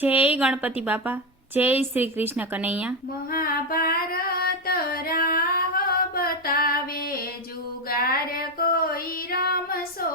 जय गणपति बापा। जय श्री कृष्ण कन्हैया। महाभारत राह बतावे जुगार कोई रमसो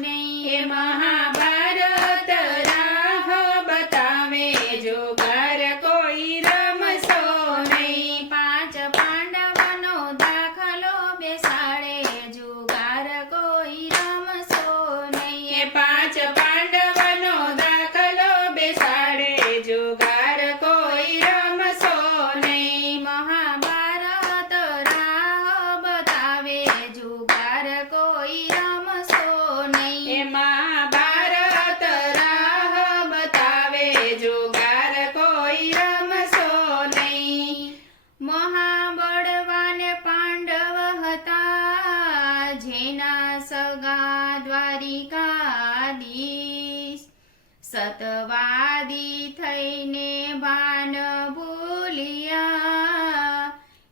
नहीं। महाभारत राह बतावे जुगार कोई रमसो नहीं। पांच पांडवनो दाखलो बेसाड़े जुगार कोई रमसो नहीं। पांच पांडवनो दाखलो बेसाड़े जुगार कोई रमसो नहीं। महाभारत राह बतावे जुगार कोई रमसो नहीं। महाभारत राह बतावे जुगार कोई रमसो नहीं। महाबળવાન પાંડવ હતા જેના સગા દ્વારિકાધીશ સતવાદી થઈને ભાન ભૂલિયા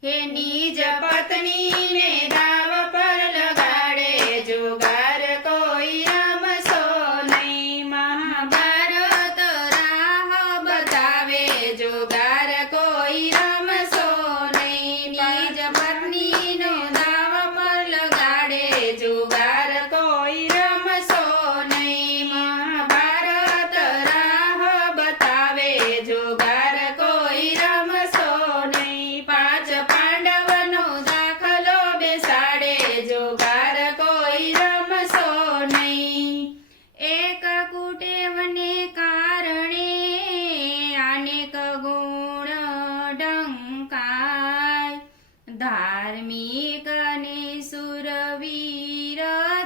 હે નિજ પત્નીને દાવ પર લગાડે જુગાર કોઈ રમશો નહીં. મહાભારત રાહ બતાવે જુગાર કોઈ રમશો નહીં. નિજ પત્નીનો દાવ પર લગાડે જુગાર કોઈ રમશો નહીં. મહાભારત રાહ બતાવે જુગાર કોઈ રમશો નહીં. પાંચ પાંડવનો દાખલો બેસાડે જુગાર કોઈ રમશો નહીં. એક કુટેવને કારણે અનેક ગુણ ડંકાય. ધાર્મિક અને સુરવીર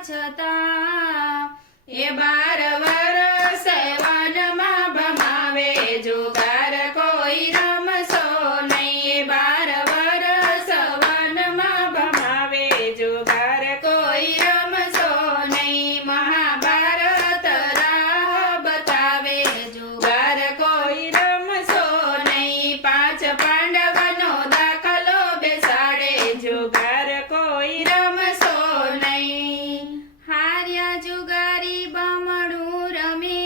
છતાં એ 12 વર્ષ વનમાં ભમાવે જુગાર કોઈ રમશો નહીં. 12 વર્ષ વનમાં ભમાવે જુગાર કોઈ રમશો નહીં. મહાભારત રાહ બતાવે જુગાર કોઈ રમશો નહીં. પાંચ પાંડવનો દાખલો બેસાડે જુગાર કોઈ રમશો નહીં. હાર્યા જુગારી બમણું રમે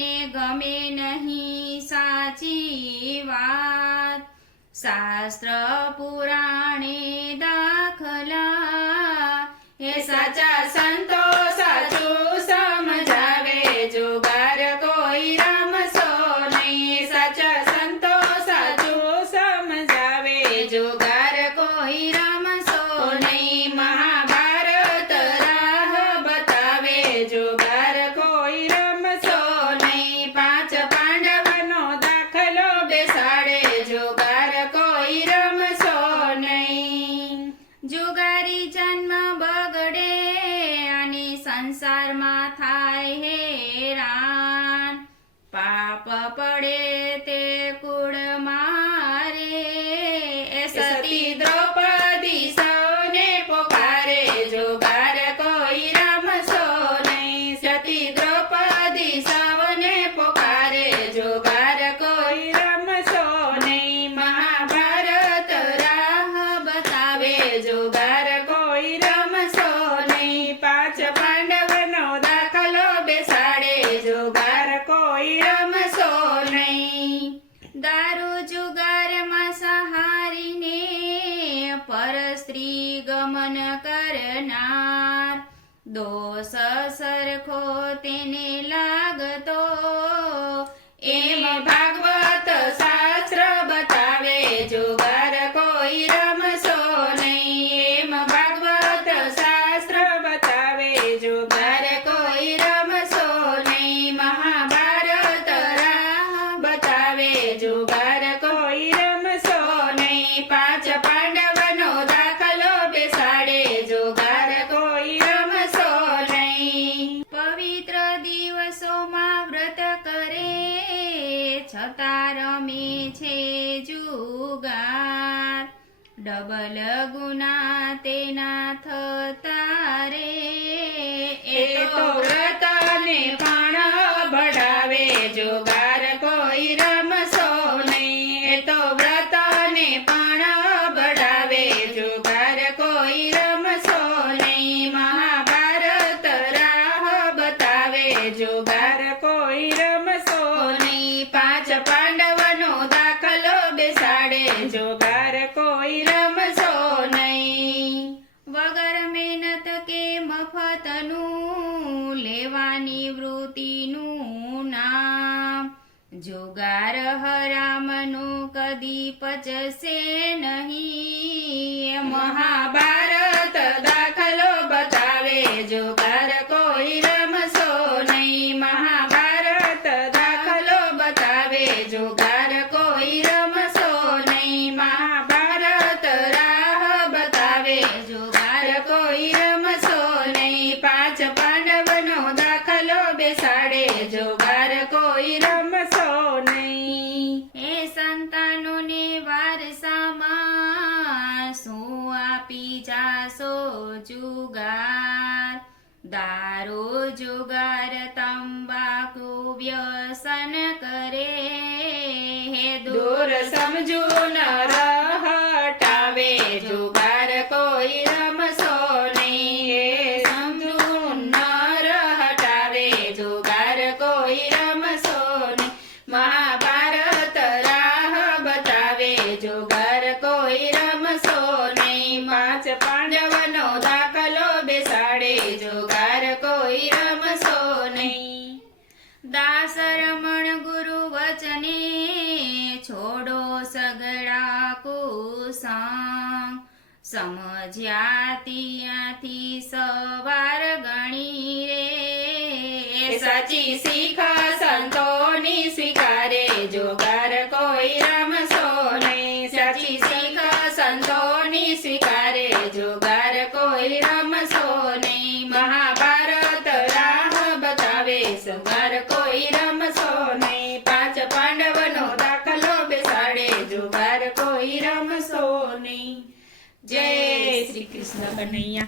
ને ગમે નહીં સાચી વાત. શાસ્ત્ર પુરાણે દાખલા એ સાચા સંતો સાચું સમજાવે જુગાર કોઈ રમશો નહીં. સાચા સંતો સાચું સમજાવે જુગાર કોઈ રમશો નહીં. મહાભારત રાહ બતાવે જુગાર કોઈ રમશો નહીં. પાંચ પાંડવનો દાખલો બેસાડે જુગાર કોઈ રમશો નહીં. જુગારી જન્મ બગડે અને સંસારમાં થાય હેરાન. પાપ પડે તે કુળ મારે એ સતી દ્રૌપદી સૌને પોકારે જુગાર કોઈ રમશો નહીં. સતી દ્રૌપદી સૌને પોકારે જુગાર કોઈ રમશો નહીં. મહાભારત રાહ બતાવે જુગાર કોઈ રમશો નહીં. પાંચ પાંડવનો દાખલો બેસાડે જુગાર કોઈ રમશો નહીં. દારૂ જુગારમાં સહારીને પર સ્ત્રી ગમન કરનાર. દોષ સરખો તેને લાગતો એમ ભાગવત શાસ્ત્ર બતાવે જુગાર કોઈ રમશો નહીં. એમ ભાગવત શાસ્ત્ર બતાવે જુગાર કોઈ રમશો નહીં. મહાભારત રાહ બતાવે જુગાર કોઈ રમશો નહીં. પાંચ પાંડવનો દાખલો બેસાડે જુગાર કોઈ રમશો નહીં. પવિત્ર દિવસોમાં વ્રત કરે છતાં રમે છે જુગાર. ડબલ ગુના તેના થતા રે એ તો વ્રતને પણ ભડાવે જુગાર કોઈ રમશો નહીં. એ તો વ્રતને પણ ભડાવે જુગાર કોઈ રમશો નહીં. મહાભારત રાહ બતાવે જુગાર કોઈ રમશો નહીં. મહેનત કે મફતનું લેવાની વૃત્તિનું નામ જુગાર હરામનું કદી પચશે નહીં મહાભારત દાખલો બતાવે જુગાર કોઈ રમશો નહીં મહાભારત દાખલો બતાવે જુગાર કોઈ રમશો નહીં મહાભારત રાહ બતાવે જુગાર કોઈ રમશો નહીં પાંચ પાંડવનો દાખલો બેસાડે જુગાર કોઈ રમશો નહીં એ સંતાનોને વારસામાં શું આપી જાશો જુગાર દારૂ જુગાર તંબાકુ વ્યસન કરે હે દૂર સમજુ ન હટાવે જુગાર કોઈ રમશો નહીં હે સમજુ ન હટાવે જુગાર કોઈ રમશો નહીં મહાભારત રાહ બતાવે જુગાર કોઈ રમશો નહીં પાંચ પાંડવનો દાખલો બેસાડે જુગાર કોઈ રમશો નહીં દાસ રમણ ગુરુ વચને છોડો સગડા કુસંગ સમજ્યા ત્યાંથી સવાર ગણી રે સાચી શીખ સંતોની સ્વીકારે જુગાર કોઈ રમશો નહીં સાચી શીખ સંતોની સ્વીકારે જુગાર કોઈ રમશો નહીં મહાભારત રાહ બતાવે જુગાર કોઈ રમશો નહીં પાંચ પાંડવનો દાખલો બેસાડે જુગાર કોઈ રમશો નહીં જય શ્રી કૃષ્ણ કનૈયા